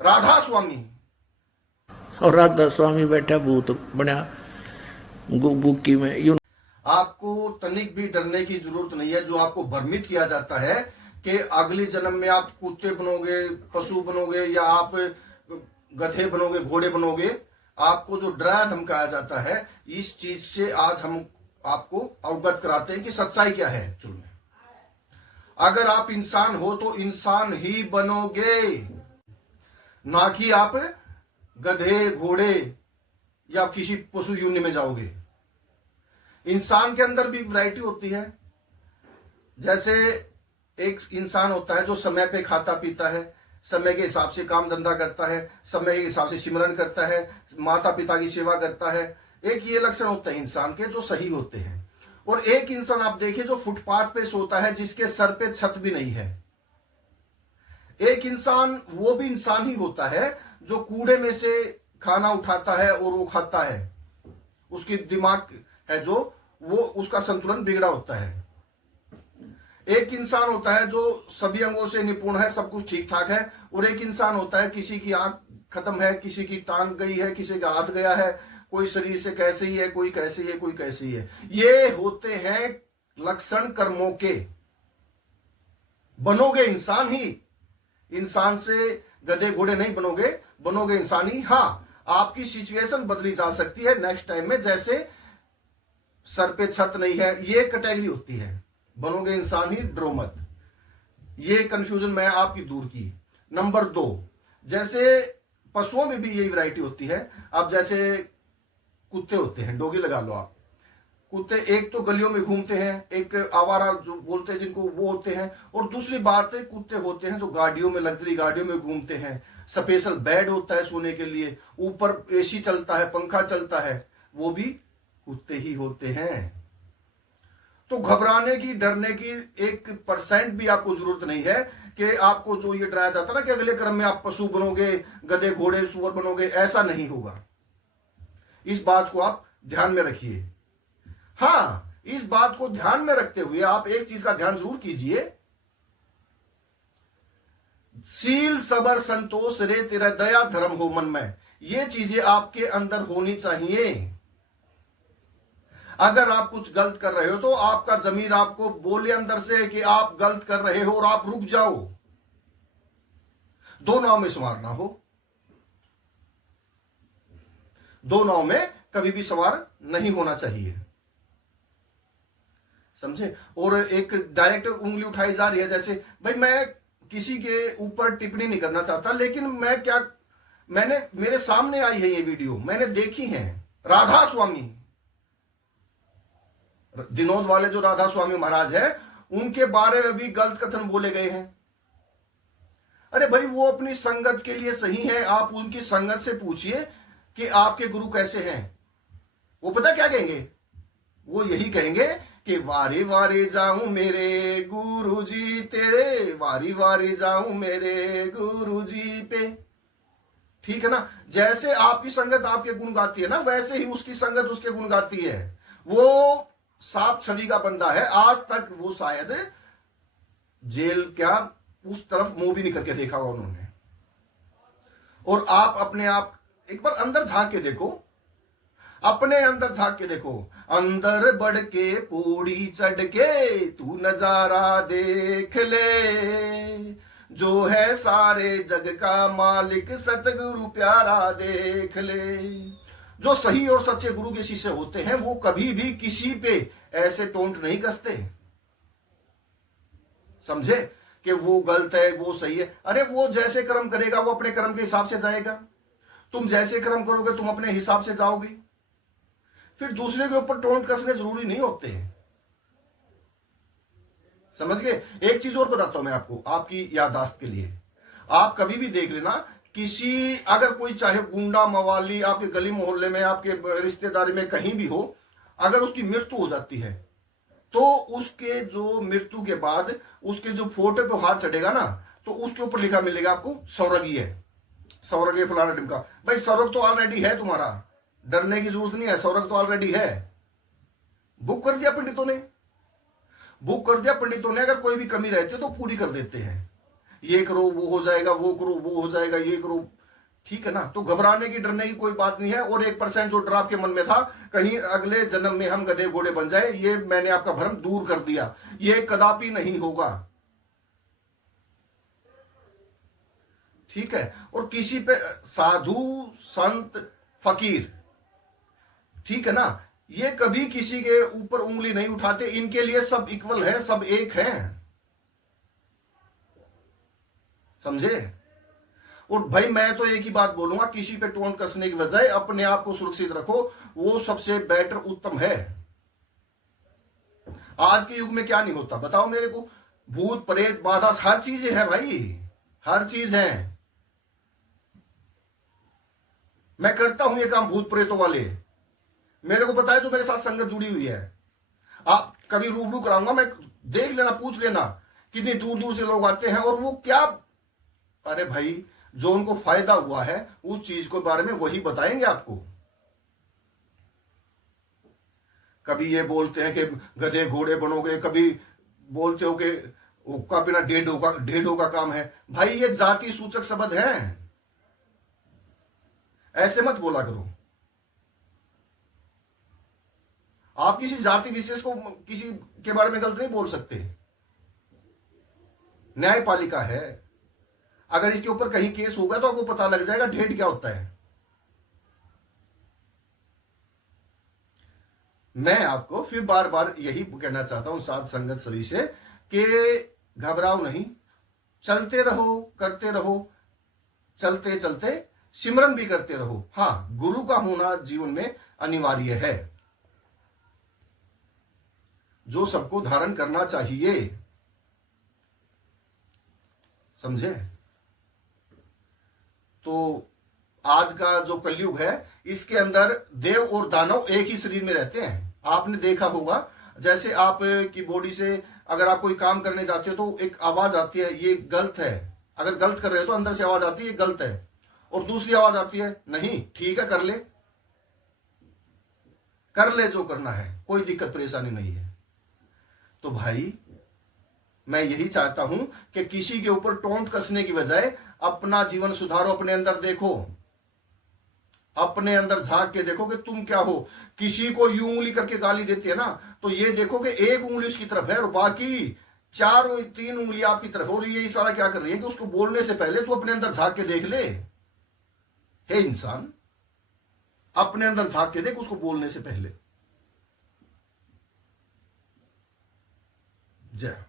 राधा स्वामी। और राधा स्वामी बैठा भूत बना बुक्की में यूं। आपको तनिक भी डरने की जरूरत नहीं है। जो आपको भ्रमित किया जाता है कि अगले जन्म में आप कुत्ते बनोगे, पशु बनोगे, या आप गधे बनोगे, घोड़े बनोगे, आपको जो डराया धमकाया जाता है, इस चीज से आज हम आपको अवगत कराते हैं कि सच्चाई क्या है एक्चुअल में। अगर आप इंसान हो तो इंसान ही बनोगे, ना कि आप गधे, घोड़े या किसी पशु यूनि में जाओगे। इंसान के अंदर भी वैरायटी होती है। जैसे एक इंसान होता है जो समय पे खाता पीता है, समय के हिसाब से काम धंधा करता है, समय के हिसाब से सिमरन करता है, माता पिता की सेवा करता है। एक ये लक्षण होते हैं इंसान के जो सही होते हैं। और एक इंसान आप देखिए जो फुटपाथ पे सोता है, जिसके सर पे छत भी नहीं है। एक इंसान वो भी इंसान ही होता है जो कूड़े में से खाना उठाता है और वो खाता है। उसकी दिमाग है जो वो उसका संतुलन बिगड़ा होता है। एक इंसान होता है जो सभी अंगों से निपुण है, सब कुछ ठीक ठाक है। और एक इंसान होता है किसी की आंख खत्म है, किसी की टांग गई है, किसी का हाथ गया है, कोई शरीर से कैसे ही है, कोई कैसे ही है, कोई कैसे ही है। ये होते हैं लक्षण कर्मों के। बनोगे इंसान ही, इंसान से गधे घोड़े नहीं बनोगे, बनोगे इंसान ही। हाँ, आपकी सिचुएशन बदली जा सकती है नेक्स्ट टाइम में। जैसे सर पे छत नहीं है, ये कैटेगरी होती है। बनोगे इंसान ही, डरो मत। ये कंफ्यूजन मैं आपकी दूर की। नंबर 2, जैसे पशुओं में भी यही वैरायटी होती है। अब जैसे कुत्ते होते हैं, डोगी लगा लो आप। कुत्ते एक तो गलियों में घूमते हैं, एक आवारा जो बोलते हैं जिनको, वो होते हैं। और दूसरी बात है, कुत्ते होते हैं जो गाड़ियों में, लग्जरी गाड़ियों में घूमते हैं। स्पेशल बेड होता है सोने के लिए, ऊपर एसी चलता है, पंखा चलता है, वो भी कुत्ते ही होते हैं। तो घबराने की, डरने की 1% भी आपको जरूरत नहीं है कि आपको जो ये डराया जाता है ना कि अगले क्रम में आप पशु बनोगे, गधे घोड़े सुअर बनोगे, ऐसा नहीं होगा। इस बात को आप ध्यान में रखिए। हाँ, इस बात को ध्यान में रखते हुए आप एक चीज का ध्यान जरूर कीजिए। सील सबर संतोष रे तेरा दया धर्म हो मन में, ये चीजें आपके अंदर होनी चाहिए। अगर आप कुछ गलत कर रहे हो तो आपका जमीर आपको बोले अंदर से कि आप गलत कर रहे हो और आप रुक जाओ। दो नाव में सवार ना हो, दो नाव में कभी भी सवार नहीं होना चाहिए, समझे। और एक डायरेक्ट उंगली उठाई जा रही है, जैसे भाई मैं किसी के ऊपर टिप्पणी नहीं करना चाहता, लेकिन मैंने मेरे सामने आई है ये वीडियो, मैंने देखी है। राधा स्वामी, दिनोद वाले जो राधा स्वामी महाराज है, उनके बारे में भी गलत कथन बोले गए हैं। अरे भाई, वो अपनी संगत के लिए सही है। आप उनकी संगत से पूछिए कि आपके गुरु कैसे हैं। वो पता क्या कहेंगे? वो यही कहेंगे कि वारी वारी जाऊं मेरे गुरु जी तेरे, वारी वारी जाऊं मेरे गुरु जी पे। ठीक है ना। जैसे आपकी संगत आपके गुण गाती है ना, वैसे ही उसकी संगत उसके गुण गाती है। वो साफ छवि का बंदा है। आज तक वो शायद जेल क्या उस तरफ मुंह भी नहीं करके देखा होगा उन्होंने। और आप अपने आप एक बार अंदर झांक के देखो, अपने अंदर झांक के देखो। अंदर बढ़ के पौड़ी चढ़ के तू नजारा देख ले, जो है सारे जग का मालिक सतगुरु प्यारा देख ले। जो सही और सच्चे गुरु के शिष्य होते हैं वो कभी भी किसी पे ऐसे टोंट नहीं कसते, समझे, कि वो गलत है वो सही है। अरे वो जैसे कर्म करेगा वो अपने कर्म के हिसाब से जाएगा। तुम जैसे कर्म करोगे तुम अपने हिसाब से जाओगे। फिर दूसरे के ऊपर टोंट कसने जरूरी नहीं होते हैं, समझ गए। एक चीज और बताता हूं मैं आपको, आपकी याददाश्त के लिए। आप कभी भी देख लेना, किसी अगर कोई चाहे गुंडा मवाली आपके गली मोहल्ले में, आपके रिश्तेदारी में कहीं भी हो, अगर उसकी मृत्यु हो जाती है तो उसके जो मृत्यु के बाद उसके जो फोटो पे हार चढ़ेगा ना, तो उसके ऊपर लिखा मिलेगा आपको सौरगी है, सौरगी फलाना टिमका। भाई सौरग तो ऑलरेडी है तुम्हारा, डरने की जरूरत नहीं है, सौरग तो ऑलरेडी है। बुक कर दिया पंडितों ने, बुक कर दिया पंडितों ने। अगर कोई भी कमी रहती है तो पूरी कर देते हैं। ये करो वो हो जाएगा, वो करो वो हो जाएगा, ये करो, ठीक है ना। तो घबराने की डरने की कोई बात नहीं है। और 1% जो डर आपके मन में था कहीं अगले जन्म में हम गधे घोड़े बन जाए, ये मैंने आपका भ्रम दूर कर दिया, ये कदापि नहीं होगा, ठीक है। और किसी पे साधु संत फकीर, ठीक है ना, ये कभी किसी के ऊपर उंगली नहीं उठाते, इनके लिए सब इक्वल है, सब एक है, समझे। और भाई मैं तो एक ही बात बोलूंगा, किसी पे टोन कसने की बजाय अपने आप को सुरक्षित रखो, वो सबसे बेटर उत्तम है। आज के युग में क्या नहीं होता बताओ मेरे को, भूत प्रेत बाधा हर चीजें है भाई, हर चीज है। मैं करता हूं ये काम भूत प्रेतों वाले, मेरे को पता है, जो मेरे साथ संगत जुड़ी हुई है। आप कभी रूबरू कराऊंगा, मैं देख लेना, पूछ लेना, कितनी दूर दूर से लोग आते हैं और वो क्या, अरे भाई जो उनको फायदा हुआ है उस चीज के बारे में वही बताएंगे आपको। कभी ये बोलते हैं कि गधे घोड़े बनोगे, कभी बोलते हो कि हुक्का पीना ढेडों का काम है। भाई ये जाति सूचक शब्द है, ऐसे मत बोला करो। आप किसी जाति विशेष को किसी के बारे में गलत नहीं बोल सकते, न्यायपालिका है। अगर इसके ऊपर कहीं केस होगा तो आपको पता लग जाएगा ढेड क्या होता है। मैं आपको फिर बार बार यही कहना चाहता हूं साध संगत सभी से कि घबराओ नहीं, चलते रहो, करते रहो, चलते चलते सिमरन भी करते रहो। हां, गुरु का होना जीवन में अनिवार्य है, जो सबको धारण करना चाहिए, समझे। तो आज का जो कलयुग है इसके अंदर देव और दानव एक ही शरीर में रहते हैं। आपने देखा होगा, जैसे आप की बॉडी से अगर आप कोई काम करने जाते हो तो एक आवाज आती है ये गलत है, अगर गलत कर रहे हो तो अंदर से आवाज आती है ये गलत है, और दूसरी आवाज आती है नहीं ठीक है कर ले, कर ले जो करना है, कोई दिक्कत परेशानी नहीं है। तो भाई मैं यही चाहता हूं कि किसी के ऊपर टोंट कसने की बजाय अपना जीवन सुधारो, अपने अंदर देखो, अपने अंदर झांक के देखो कि तुम क्या हो। किसी को यूं उंगली करके गाली देती है ना, तो ये देखो कि एक उंगली उसकी तरफ है और बाकी 3 उंगली आपकी तरफ, और ये इशारा क्या कर रही है कि उसको बोलने से पहले तू अपने अंदर झांक के देख ले। हे इंसान, अपने अंदर झांक के देख उसको बोलने से पहले। जय।